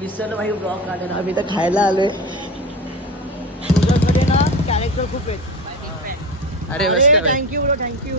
विसरलो भाई ब्लॉग काढायला. आम्ही तर खायला आलोय. तुझ्याकडे ना कॅरेक्टर खूप आहेत. अरे थँक्यू ब्रो थँक्यू.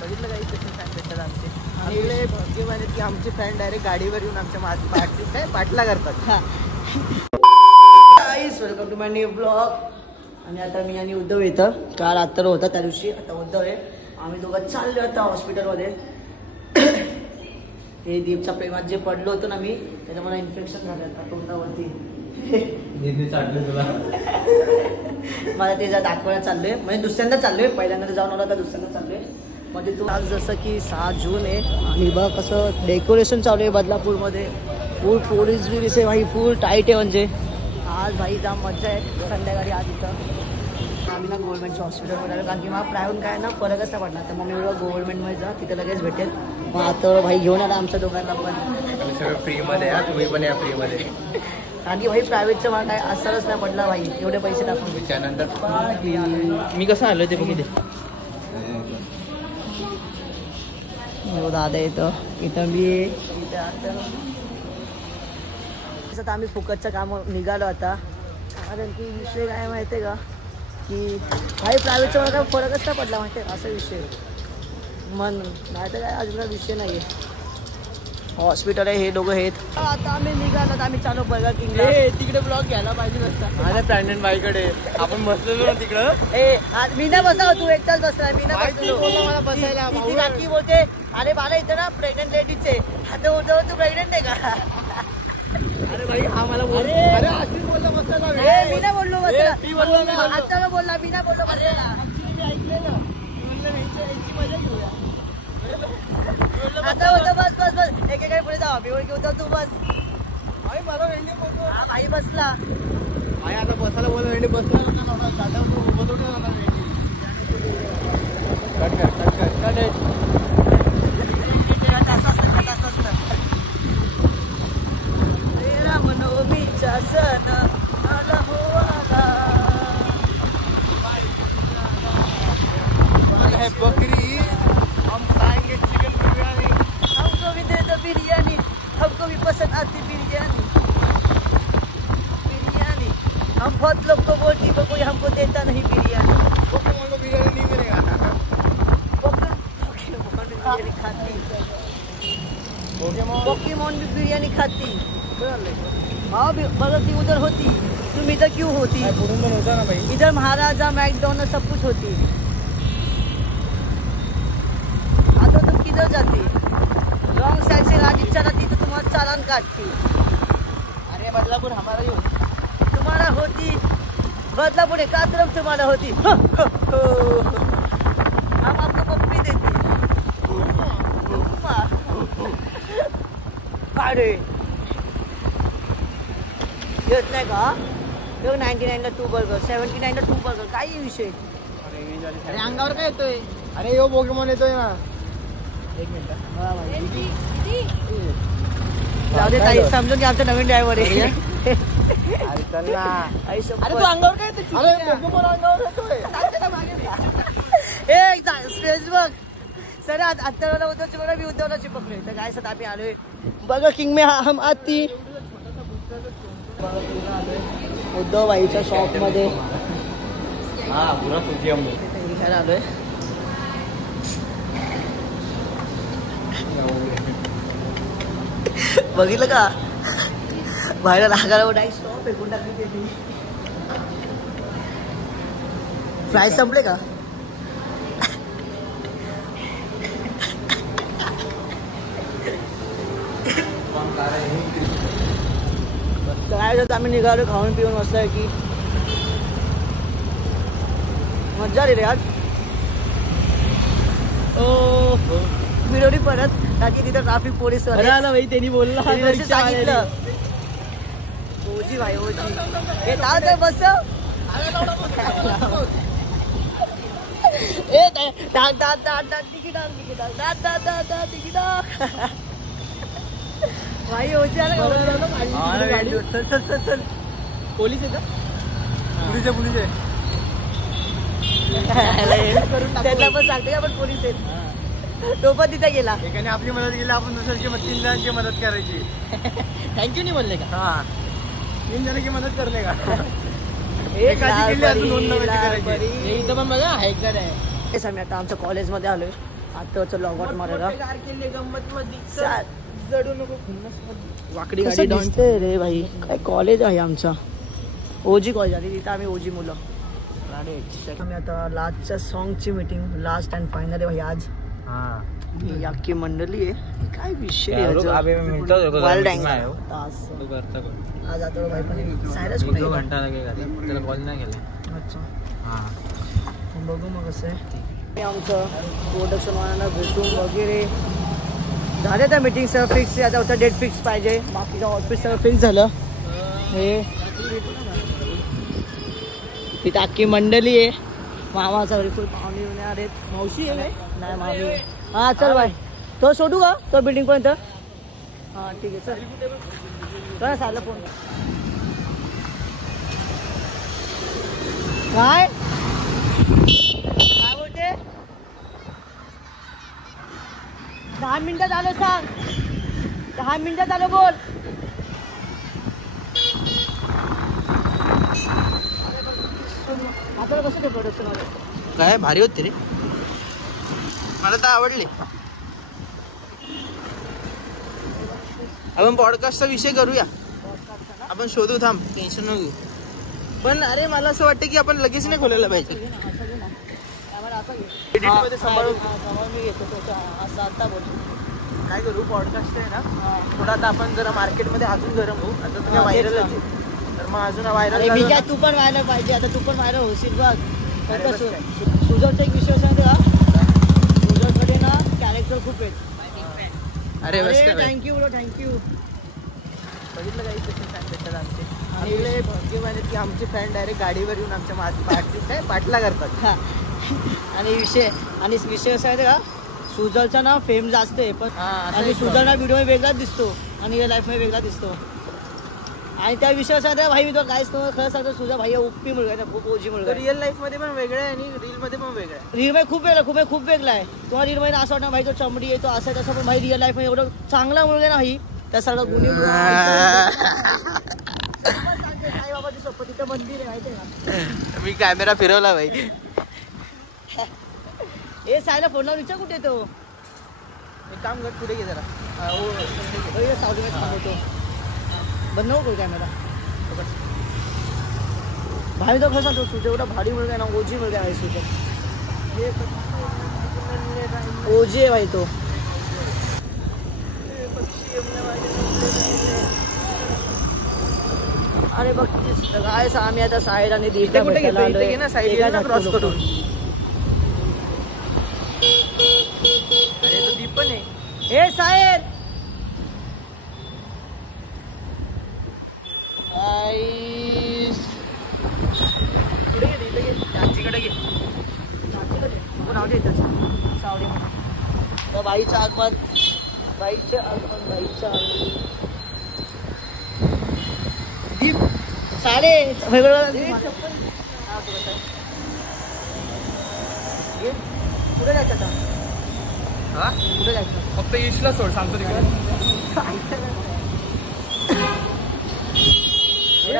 बघितलं काही स्पेशल फॅन भेटतात आमचे. आमचे भाग्य मानत की आमचे फॅन डायरेक्ट गाडीवर येऊन आमच्या पाठला करतात. Welcome to my new blog. आणि आता मी आणि उद्धव येतं. काल आत्तर होता त्या दिवशी. आता उद्धव आहे. आम्ही दोघं चाललो आता हॉस्पिटलमध्ये. ते दीपच्या प्रेमात जे पडलो होतो ना मी, त्याच्यामुळे इन्फेक्शन झालं आता तोंडावरती. मला ते दाखवायला चाललोय. म्हणजे दुसऱ्यांदा चाललोय. पहिल्यांदा जाऊन आला तर दुसऱ्यांदा चाललोय. म्हणजे तू आज जसं की 6 जून आहे आणि बघ कसं डेकोरेशन चालू आहे बदलापूरमध्ये. फुल पोलीस बिलीस आहे भाई. फुल टाईट आहे. म्हणजे आज भाई जाम मजा आहे संध्याकाळी. आज इथं आम्ही ना गव्हर्नमेंटच्या हॉस्पिटलमध्ये आलो. कारण की मला प्रायव्हेट काय ना फरकच नाही पडला. तर मग मी गव्हर्नमेंटमध्ये जा, तिथे लगेच भेटेल. मग आता भाई घेऊन आला आमच्या दोघांना पण. सगळं फ्रीमध्ये या. तुम्ही पण या फ्रीमध्ये. कारण की भाई प्रायव्हेटचं मला काय असरच नाही पडला भाई. एवढे पैसे टाकून. त्यानंतर मी कसं आलो ते बघितले. दादा येतो इथं. मी इथं आता आम्ही फुकटचं काम निघालो आता. कारण की विषय काय माहिती आहे का, की भाई प्रायव्हेटचा मला काय फरकच नाही पडला माहिती आहे. असा विषय मन नाही तर काय अजून काय विषय नाही आहे. हॉस्पिटल आहे. हे दोघं आहेत. आता आम्ही निघालो. आम्ही चालू बर्गर किंगला. तिकडे ब्लॉग घ्यायला पाहिजे नसता. अरे प्लॅनेट बाईकडे आपण बसलेलो ना तिकडं. मी नाही बसला. तू एकटाच बसला. मी नाही बसलो. मला बसायला काकी बोलते अरे मला इथं ना प्रेग्नेंट लेडीजचे. आता उद्धव तू प्रेग्नेंट आहे का? अरे भाई हा मला बोल. अरे आशिष बोलला बसायला. मी नाही बोललो बसला. आता बोलला. मी नाही बोललो बसायला. आता होतं बस बस बस. एकेकडे पुढे जाऊ. मी ओळखी होतो तू बस. भाई मला वेंडी बोलतो. हा भाई बसला. भाई आता बसायला बोल. वेंडी बसला मनोमीचा सण आला हो आला. बकरी हम खाएंगे चिकन बिरयानी. हमको भी दे दो बिरयानी. हमको भी पसंद आती बिरयानी. बिरयानी हम बहुत लोग को बोलती वो कोई हमको देता नहीं बिरयानी. पोकेमॉन को बिरयानी नहीं मिलेगा. बिरयानी खाती. पोकेमॉन भी बिरयानी खाती. हाँ बगल की उधर होती. तुम इधर क्यों होती? होता ना भाई. इधर महाराजा मैकडोनल्ड सब कुछ होती. आता तुम किधर जाती? रॉन्ग साइड से गाड़ी चलाती तो तुम्हारा चालान काटती. अरे बदलापुर हमारा ही होता. तुम्हारा होती. बदलापुर है का तरफ तुम्हारा होती. हम आपको पप्पी देते. काढे येत नाही का? 99ला 2 बर्गर, 79ला 2 बर्गर. काही विषय. अरे अंगावर काय येतोय? अरे यो पोकेमॉन येतोय ना. एक मिनिट. जाऊ दे ताई. समजून की आमचा नवीन ड्रायव्हर आहे. अरे चल ना. अरे तू अंगावर काय येतो? अरे पोकेमॉन अंगावर येतोय. स्पेस बघ सर. आता उद्धवची बघा. मी उद्धवला चिपकलोय. तर काय सर आम्ही आलोय बघा किंग में हम आती. उद्धव बाईच्या शॉप मध्ये. हा पुरा सुची घ्यायला आलोय. बघितलं का बाहेर लागायला डायरेक्ट स्टॉप फेकून टाकली. ते फ्राईज संपले का? काय आम्ही निघालो खाऊन पिऊन मस्त आहे की मज्जा आली रे आज. फिरवली परत कारण की तिथं ट्रॅफिक पोलीस आला भाई. त्यांनी बोलला सांगितलं. ओजी भाई ओजी. हे काय बस. भाई ओजी आला. चल पोलीस आहे का? पोलीस आहे. त्यांना पण सांगते का पण पोलीस आहेत. टोपा तिथे गेला. एकाने आपली मदत केली, आपण दुसऱ्याची 3 जणांची मदत करायची. थँक्यू नाही बोलले का? हा 3 जणांची मदत करले का? एक एकाची केली अजून 2 जणांची करायची. हे इथं पण बघा हायकर आहे. तेच आम्ही आता आमच्या कॉलेजमध्ये आलोय. आता लॉग आउट मारायला. गंमत मध्ये जडू नको. वाकडी गाडी दिसते रे भाई. काय कॉलेज आहे आमचा, ओजी कॉलेज आहे. तिथं आम्ही ओजी मुलं. आम्ही आता लास्टच्या सॉंगची मीटिंग, लास्ट अँड फायनल आहे भाई आज. ही अख्खी मंडळी आहे. काय विषय आहे आज आता भाई. पण सायरस कुठे त्याला कॉल नाही केला. अच्छा बघू मग कसं आहे. आमचं प्रोडक्शन वाल्यांना भेटून वगैरे झाले त्या मीटिंग सर फिक्स. आता होता डेट फिक्स पाहिजे. बाकीचं ऑफिस सगळं फिक्स झालं. हे तिथे अख्खी मंडळी आहे. मामाचा घरी फुल पाहुणे येणार आहेत. मावशी आहे नाही मामी. हां चल बाय. तो सोडू का तो बिल्डिंग पर्यंत? हां ठीक आहे चल. काय चाललं फोन काय काय बोलते? 10 मिनिटात आलो सांग. 10 मिनिटात आलो बोल. आता कसं ते प्रोडक्शन आलं? काय भारी होते रे, मला तर आवडले. आपण पॉडकास्टचा विषय करूया. आपण शोधू, थांब टेन्शन नको. पण अरे मला असं वाटतं की आपण लगेच नाही खोलायला पाहिजे. एडिटमध्ये सांभाळून मी घेतो असं आता बोल. काय करू, पॉडकास्ट आहे ना थोडा आता आपण जरा मार्केटमध्ये अजून गरम होऊ. आता तुम्ही व्हायरल आहे तर मग अजून व्हायरल. मी काय तू पण व्हायला पाहिजे. आता तू पण व्हायरल होशील बघ. सुजलचा एक विषय सांगते का, सुजलकडे ना कॅरेक्टर खूप आहेत. अरे थँक्यू ब्रो थँक्यू. बघितलं काही स्पेशल फॅन भेटतात आमचे. आपले भाग्यवान आहेत की आमचे फॅन डायरेक्ट गाडीवर येऊन आमच्या पाठला करतात. आणि विषय असा आहे का, सुजलचा ना फेम जास्त आहे पण आणि सुजल ना व्हिडिओ वेगळाच दिसतो आणि रिअल लाईफ मध्ये वेगळा दिसतो. आणि त्या विषय असा आहे भाई, मी तो काहीच खरं सांगतो, सुजल भाई ओपी मुलगा आहे ना, खूप ओजी मुलगा. रिअल लाईफ मध्ये पण वेगळं आहे आणि रील मध्ये पण वेगळं आहे. रील मध्ये खूप वेगळा खूप वेगळा आहे. तुम्हाला रील मध्ये असं वाटतं भाई तो चमडी आहे तो असं आहे तसं, पण भाई रिअल लाईफ मध्ये एवढं चांगला मुलगा आहे ना भाई. त्या सगळं गुन्हे आई बाबा दिसतो तिथं मंदिर आहे माहिती आहे ना. मी कॅमेरा फिरवला भाई. ए सायला फोनला विचार कुठे तो. एक काम कर, पुढे घे जरा. सावली मध्ये थांबवतो. बंद नको कॅमेरा. भाई तो कसा तो सुजल एवढा भारी मुलगा आहे ना, ओजी मुलगा आहे सुजल. ओजी आहे भाई तो. अरे बघ काय आम्ही आता साईड आणि दीपला भेटायला आलोय ना, साईड क्रॉस करून. अरे तो दीप पण आहे. हे साहेब त्यांचीकडे घे. सावली म्हणून बाईच्या आगमन, बाईच्या आगमन, बाईच्या आगमन. दीप साडे वेगवेगळं कुठे जायचं आता? हा कुठे जायचं? फक्त ईशला सोड, सांगतो तिकडे.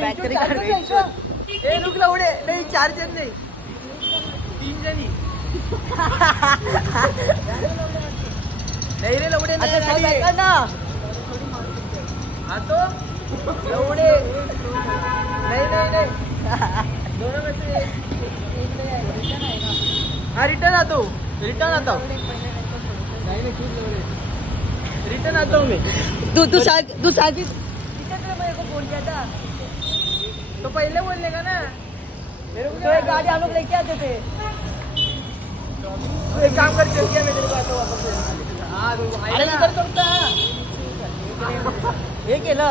बॅटरी लुकला उडे नाही, 4 जण नाही 3 जणी. नाही रे लवडे ना आतो लवडे नाही नाही नाही. दोन कसे. हा रिटर्न आतो, रिटर्न आता. नाही नाही खूप लवडे. रिटर्न आता मी. तू सांगित फोन किया. तो पहले बोलने का ना, तो एक गाड़ी हम लोग लेके आते थे. तू एक काम कर, चल गया मैं तेरे को आता वापस. हाँ अरे इधर करता हे केलं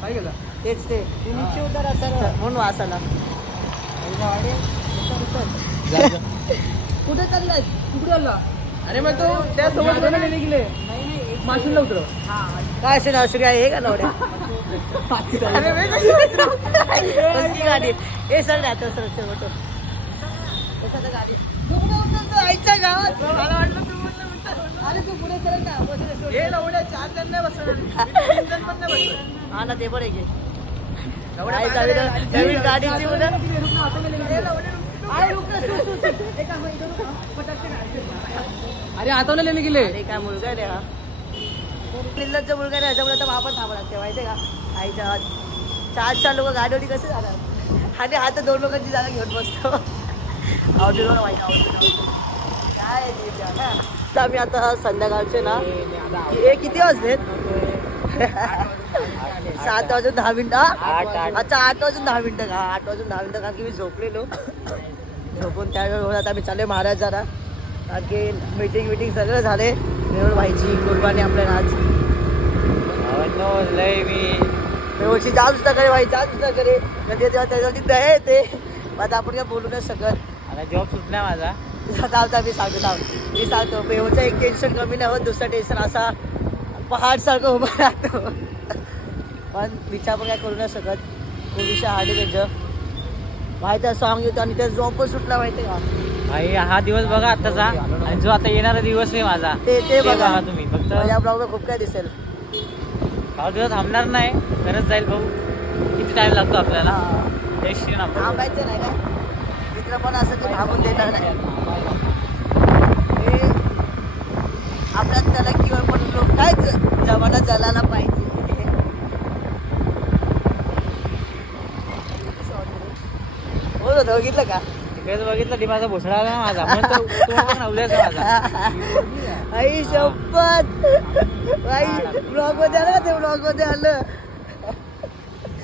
काय केलं तेच ते नीचे उतर आता म्हणून वासाला. कुठे चाललाय? कुठे आला? अरे मग तो त्या सोबत कोणाला गेले माशीला उतर. काय असेल असं काय हे का लवड्या गाडी हे सर राहतो सर गाडी. आमच्या गावात मला वाटलं तू बोलला अरे तू पुढे चल ना हे लवड्या 4 जण नाही बसणार 3 जण पण नाही बसणार. हा ना ते पण आहे नवीन गाडीची उद्या अरे आता लेले गेले. अरे काय मुलगा आहे रे हा किल्लतचा मुलगा नाही ह्याच्यामुळे तर आपण थांबा लागते माहितीये का आईच्या 4 लोक गाडीवरती कसे जाणार आणि आता 2 लोकांची जागा घेऊन बसतो आउटडोर माहिती काय तर आम्ही आता संध्याकाळचे ना हे किती वाजलेत 7 वाजून 10 मिनिटं अच्छा 8 वाजून 10 मिनिटं का 8 वाजून 10 मिनिटं कारण की मी झोपलेलो झोपून त्यावेळेस आता आम्ही चालले महाराज जरा कारण की मीटिंग सगळं झाले मेहुल व्हायची कुर्बानी आपल्या आज मेहुलची जास्त करे भाई जास्त करे म्हणजे तेव्हा त्याच्यावरती दया येते आता आपण काय बोलू नाही शकत आता जॉब सुटला माझा आता मी सांगतो मेहुलचं एक टेन्शन कमी नाही होत दुसरं टेन्शन असा पहाड सारखं उभं राहतो पण विचार पण काय करू नाही शकत खूप विषय हार्ड त्यांचं माहिती आहे सॉंग येतो आणि त्या जॉब पण सुटला माहितीये का भाई हा दिवस बघा आताचा आणि जो आता येणारा दिवस आहे माझा ते बघा तुम्ही फक्त या ब्लॉगला खूप काय दिसेल दिवस थांबणार नाही करत जाईल भाऊ किती टाइम लागतो आपल्याला थांबायचं नाही काय मित्र पण असं की थांबून देणार नाही आपल्यात त्याला किंवा पण लोक काय जमाना जलायला पाहिजे हो बघितलं का बघितलं ती माझा भोसडा आला माझा माझा आई शपथ आई ब्लॉग मध्ये आलं ते ब्लॉग मध्ये आलं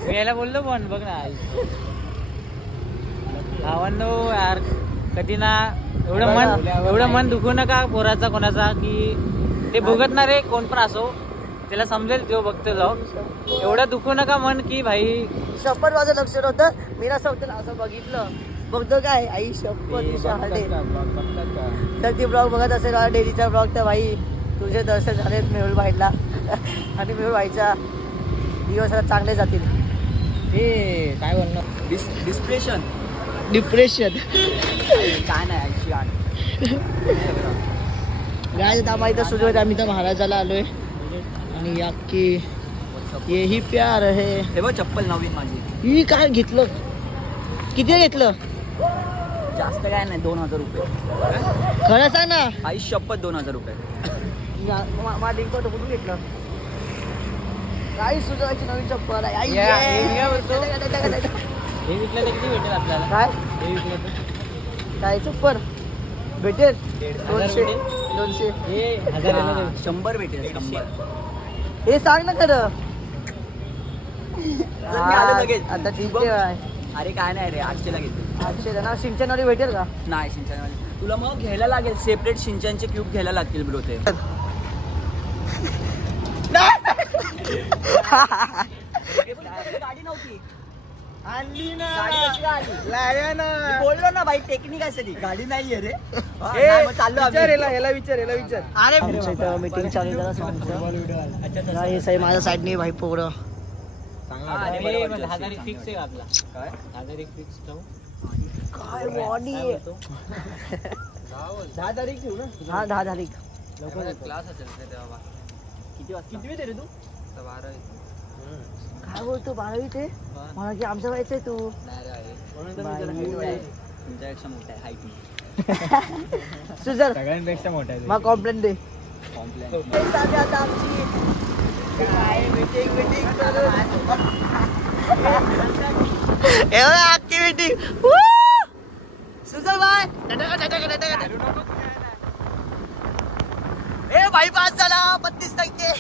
मी याला बोललो पण बघ ना भावांनो यार कधी ना एवढं मन दुखू नका पोराचा कोणाचा की ते भोगत ना रे कोण पण असो त्याला समजेल तो बघतो ब्लॉग एवढं दुखू नका मन की भाई शपथ माझं लक्ष नव्हतं मी ना असं बघितलं बघतो काय आई शपथ तर ती ब्लॉग बघत असेल डेलीचा ब्लॉग तर भाई तुझे दर्शन झालेत मेहुल भाईला आणि मेहुल भाईच्या दिवस चांगले जातील हे काय बोलणार डिप्रेशन काय नाही काय आम्हाला इथं सुरू आम्ही तर महाराजाला आलोय आणि याकी हेही प्यार आहे हे बघ चप्पल नवीन माझी ही काय घेतलं किती घेतलं जास्त काय नाही 2000 रुपये खरं सांग ना आई शपथ 2000 रुपये माझ्या लिंक होतं कुठून घेतलं काही सुधारायची नवीन चप्पल आहे हे विकलं तर किती भेटेल आपल्याला काय हे विकलं तर काय चप्पल भेटेल 200 हे 100 भेटेल 100 हे सांग ना खरं आता ठीक आहे अरे काय नाही रे 800 ला घेतो 800 ना सिंचनवाली भेटेल का नाही सिंचनवाली तुला मग घ्यायला लागेल सेपरेट सिंचनचे क्यूब घ्यायला लागतील ब्रो ते गाडी नव्हती आणली ना बोललो ना भाई टेक्निक असेल गाडी नाहीये रे चाललो याला विचार अरे मीटिंग चालू झाला सांगतो हे साई माझ्या साईडने भाई पोरं फिक्स आहे आपला काय फिक्स काय बॉडी 10 तारीख ठेवू ना हा 10 तारीख क्लास असेल तेव्हा किती वाजता किती रे तू 12 काय बोलतो 12वी ते मला की आमच्या व्हायचंय तू तुमच्यापेक्षा मोठा आहे हाईट सुजर सगळ्यांपेक्षा मोठा आहे मग कॉम्प्लेन दे कॉम्प्लेन आता आमची काय मीटिंग मीटिंग सुजल भाई ए भाई पास झाला 32%.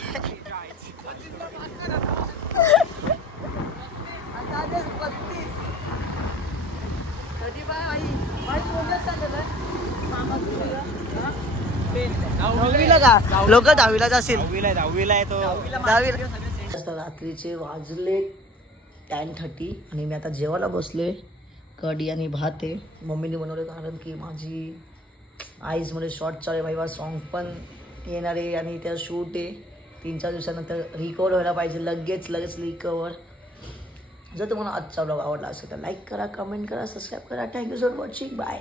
लोक 10वीलाच असेल 10वीला आहे तो 10वीला रात्रीचे वाजले 10:30 आणि मी आता जेवायला बसलोय कढी आणि भात आहे मम्मीने बनवले कारण की माझी आईज मध्ये शॉर्ट चालू आहे भाई सॉन्ग पण येणार आहे आणि त्या शूट आहे 3-4 दिवसानंतर रिकवर व्हायला पाहिजे लगेच रिकवर जर तुम्हाला आजचा ब्लॉग आवडला असेल तर लाईक करा कमेंट करा सबस्क्राईब करा थँक्यू फॉर वॉचिंग बाय.